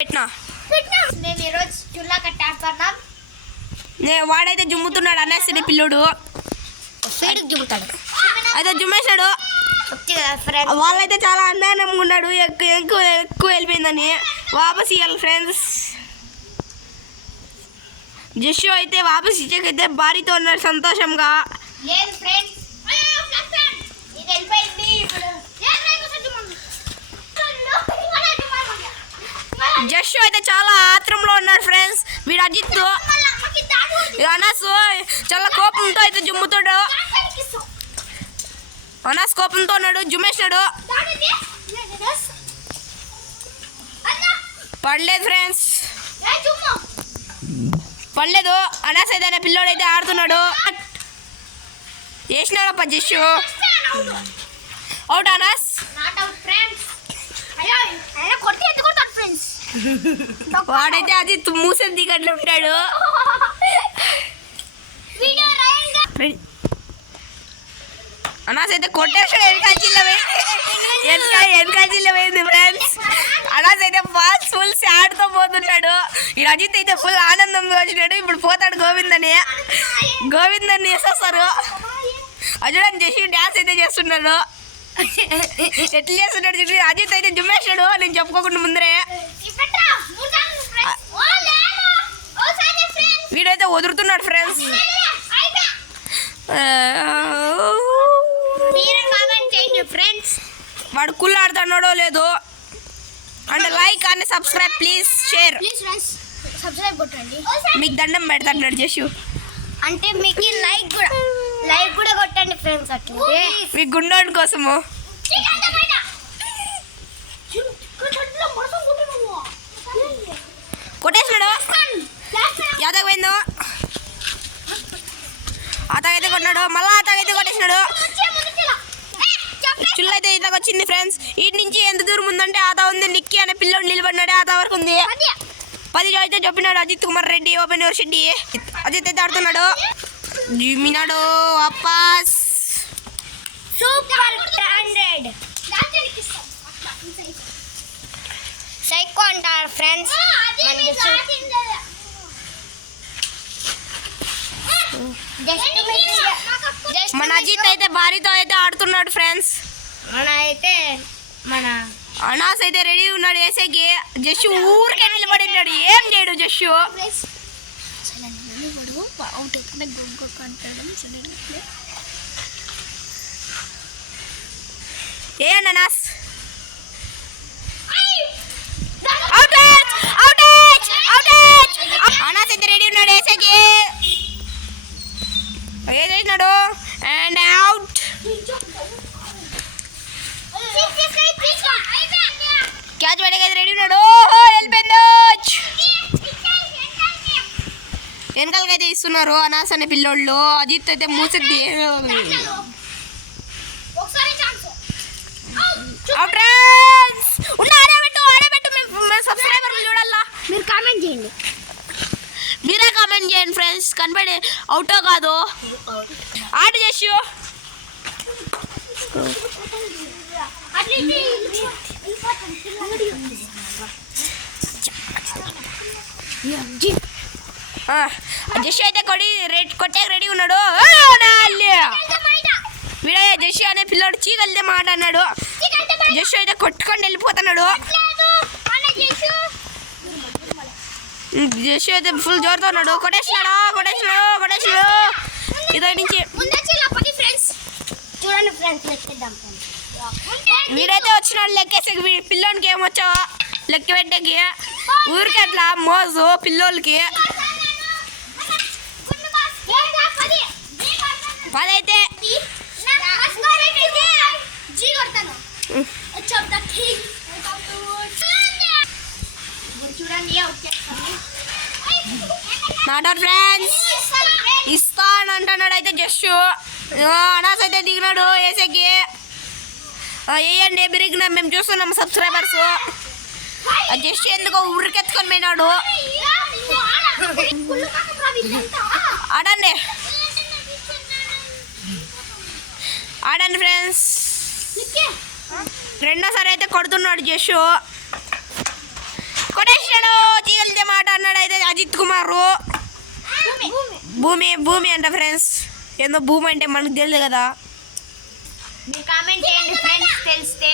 నేను ఈరోజు చుల్లా కట్టాడుతున్నాం. వాడైతే జుమ్ముతున్నాడు అనేసి పిల్లోడు అయితే జుమ్మేశాడు. వాళ్ళైతే చాలా అందంగా ఉన్నాడు. ఎక్కువ వెళ్ళిపోయిందని వాపస్ ఇవ్వాలి ఫ్రెండ్స్. జస్సు అయితే వాపస్ ఇచ్చాకైతే భారీతో ఉన్నాడు సంతోషంగా. జస్సు అయితే చాలా ఆత్రంలో ఉన్నాడు ఫ్రెండ్స్. వీడు అజిత్ అనాస్ చాలా కోపంతో అయితే జుమ్ముతాడు. అనాస్ కోపంతో ఉన్నాడు, జుమ్మేసినాడు. పడలేదు ఫ్రెండ్స్, పడలేదు. అనాస్ అయితే పిల్లోడు అయితే ఆడుతున్నాడు. వేసినాడప్ప జస్సు. అవుట్ అనాస్. వాడైతే అది మూసేది దిగట్లు ఉంటాడు. అనాస్ అయితే కొట్టేసాడు. వెనకాల్చిలో పోయింది ఫ్రెండ్స్. అనాస్ అయితే ఫుల్ సాడ్తో పోతున్నాడు. ఈ అజిత్ అయితే ఫుల్ ఆనందంగా వచ్చినాడు. ఇప్పుడు పోతాడు గోవిందని వేసేస్తారు. అజుడని చేసి డ్యాన్స్ అయితే చేస్తున్నాడు. ఎట్లా చేస్తున్నాడు చూసి. అజిత్ అయితే జుమ్మేశాడు నేను చెప్పుకోకుండా ముందరే. వీడైతే వదులుతున్నాడు ఫ్రెండ్స్. వాడు కుళ్ళు ఆడుతున్నాడో లేదో అంటే like and subscribe please share. మీకు దండం పెడతాడు చేసు అంటే మీకు లైక్ కూడా కొట్టండి ఫ్రెండ్స్. అట్లా మీ గుండోని కోసము. కొట్టేసినాడు. యాదవ్ పోయిందో అతగైతే కొట్టినాడు. మళ్ళా అతగైతే కొట్టేసినాడు. చుల్ల అయితే ఇలాగ వచ్చింది ఫ్రెండ్స్. వీటి నుంచి ఎంత దూరం ఉందంటే ఆత ఉంది. నిక్కి అనే పిల్లోడు నిలబడినాడు. ఆత వరకు ఉంది. 10 అయితే చెప్పినాడు అజిత్ కుమార్ రెడ్డి ఓపెన్ యూనివర్సిటీ. అజిత్ అయితే ఆడుతున్నాడు. జిమ్మినాడు అప్పాస్. సూపర్ స్టాండర్డ్ సైకో అంటారు ఫ్రెండ్స్. మన అజిత్ అయితే భారీతో అయితే ఆడుతున్నాడు ఫ్రెండ్స్. మన అనాస్ అయితే రెడీ ఉన్నాడు వేసేకి. జస్సు ఊరికే నిలబడినాడు. ఏం చేయడు జస్సు. ఏంటి అనాస్ అనాస్ అయితే రెడీ ఉన్నాడు వేసేకి. వేసేసినాడు అండ్ అవుట్. క్యాచ్ పడేది రెడీ ఉన్నాడు. వెళ్ళిపోయింది. వెనకాలకైతే ఇస్తున్నారు అనాస్ అనే పిల్లోళ్ళు. అజిత్ అయితే మూసెద్ది. సబ్స్క్రైబర్ చూడాలా. మీరు కామెంట్ చేయండి. మీరే కామెంట్ చేయండి ఫ్రెండ్స్. కనపడే అవుటో కాదు ఆట చేసి. జస్సు అయితే కొట్టే రెడీ ఉన్నాడు. వీడే జస్సు అనే పిల్లోడు చీకలితే మాట అన్నాడు. జస్సు అయితే కొట్టుకొని వెళ్ళిపోతున్నాడు. జస్సు అయితే ఫుల్ జోరుతో ఉన్నాడు. కొట్టేసినాడు. ఇదో నుంచి చూడండి ఫ్రెండ్స్. వీడైతే వచ్చినాడు లెక్కేసి. పిల్లోనికి ఏమొచ్చావా లెక్క పెట్టకి. ఊరికి అట్లా మోజు పిల్లోళ్ళకి. 10 అయితే నాట్ ఫ్రెండ్స్ ఇస్తాను అంటున్నాడు అయితే జస్సు. అనాస్ అయితే దిగినాడు వేసేకి. వేయండి బిరిగినా మేము చూస్తున్నాం సబ్స్క్రైబర్స్. జస్సు ఎందుకో ఊరికెత్తుకొని పోయినాడు. ఆడండి ఆడండి ఫ్రెండ్స్. రెండోసారి అయితే కొడుతున్నాడు జస్సు. కొట్టేసినాడు. చీకలితే మాట అన్నాడు అయితే అజిత్ కుమార్. భూమి భూమి అంట ఫ్రెండ్స్. ఏందో భూమి అంటే మనకు తెలియదు కదా. కామెంట్ చేయండి ఫ్రెండ్స్ తెలిస్తే.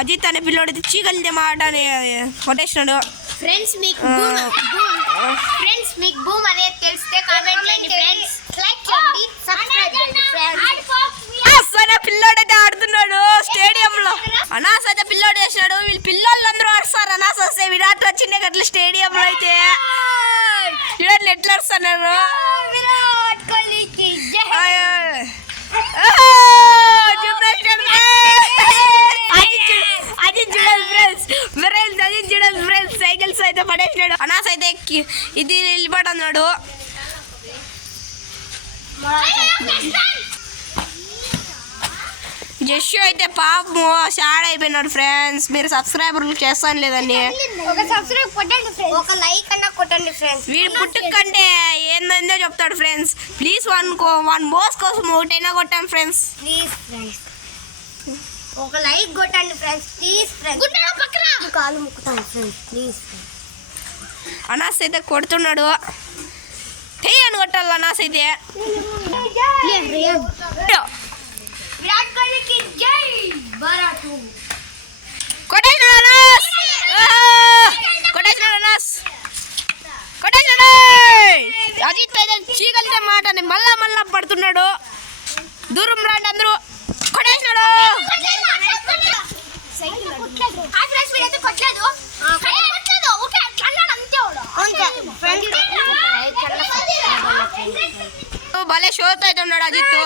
అజిత్ అనే పిల్లోడు చీకలితే మాట అని కొట్టేసినాడు. ఫ్రెండ్స్ మీకు భూమ్ అనేది తెలిస్తే కామెంట్ చేయండి ఫ్రెండ్స్. లైక్ చేయండి, సబ్స్క్రైబ్ చేయండి ఫ్రెండ్స్. పిల్లోడు అయితే ఆడుతున్నాడు స్టేడియంలో. అనాస్ అయితే పిల్లోడు వేసినాడు. వీళ్ళు పిల్లలందరూ ఆడుస్తారు. అనాస్ వస్తే విరాట్ వచ్చిండే అట్లా స్టేడియంలో అయితే విరాట్లు ఎట్లా ఆడుతున్నారు. విరాట్ కోహ్లీకి జై. సైకిల్స్ అయితే పడేసినాడు. అనాస్ అయితే ఇది నిలబడన్నాడు. జస్సు అయితే పాపము షాడ్ అయిపోయినాడు ఫ్రెండ్స్. మీరు సబ్స్క్రైబర్లు చేస్తాను లేదండి. ఒక సబ్స్క్రైబ్ కొట్టండి ఫ్రెండ్స్. ఒక లైక్ అన్న కొట్టండి ఫ్రెండ్స్. వీడు పుట్టుకంటే ఏందో చెప్తాడు ఫ్రెండ్స్. ప్లీజ్ వన్ బోస్ కోసం ఒకటైనా కొట్టాను ఫ్రెండ్స్. ప్లీజ్ ఫ్రెండ్స్ ఒక లైక్ కొట్టండి ఫ్రెండ్స్. ప్లీజ్ ఫ్రెండ్స్ కాలు ముక్కుతాను ఫ్రెండ్స్. ప్లీజ్ అనాస్ అయితే కొడుతున్నాడు. అని కొట్టాలి అనాస్ అయితే. విరాట్ కోహ్లీకి జై. భారత్ కొట్టేసినాడు అనాస్. కొట్టేసినాడు అనాస్. కొట్టేసినాడు. అజిత్ అయితే చీకలితే మాట మళ్ళా పడుతున్నాడు. దూరం రాండి అందరూ. కొట్టేసినాడు. భలే షోతో అయితే ఉన్నాడు అజిత్.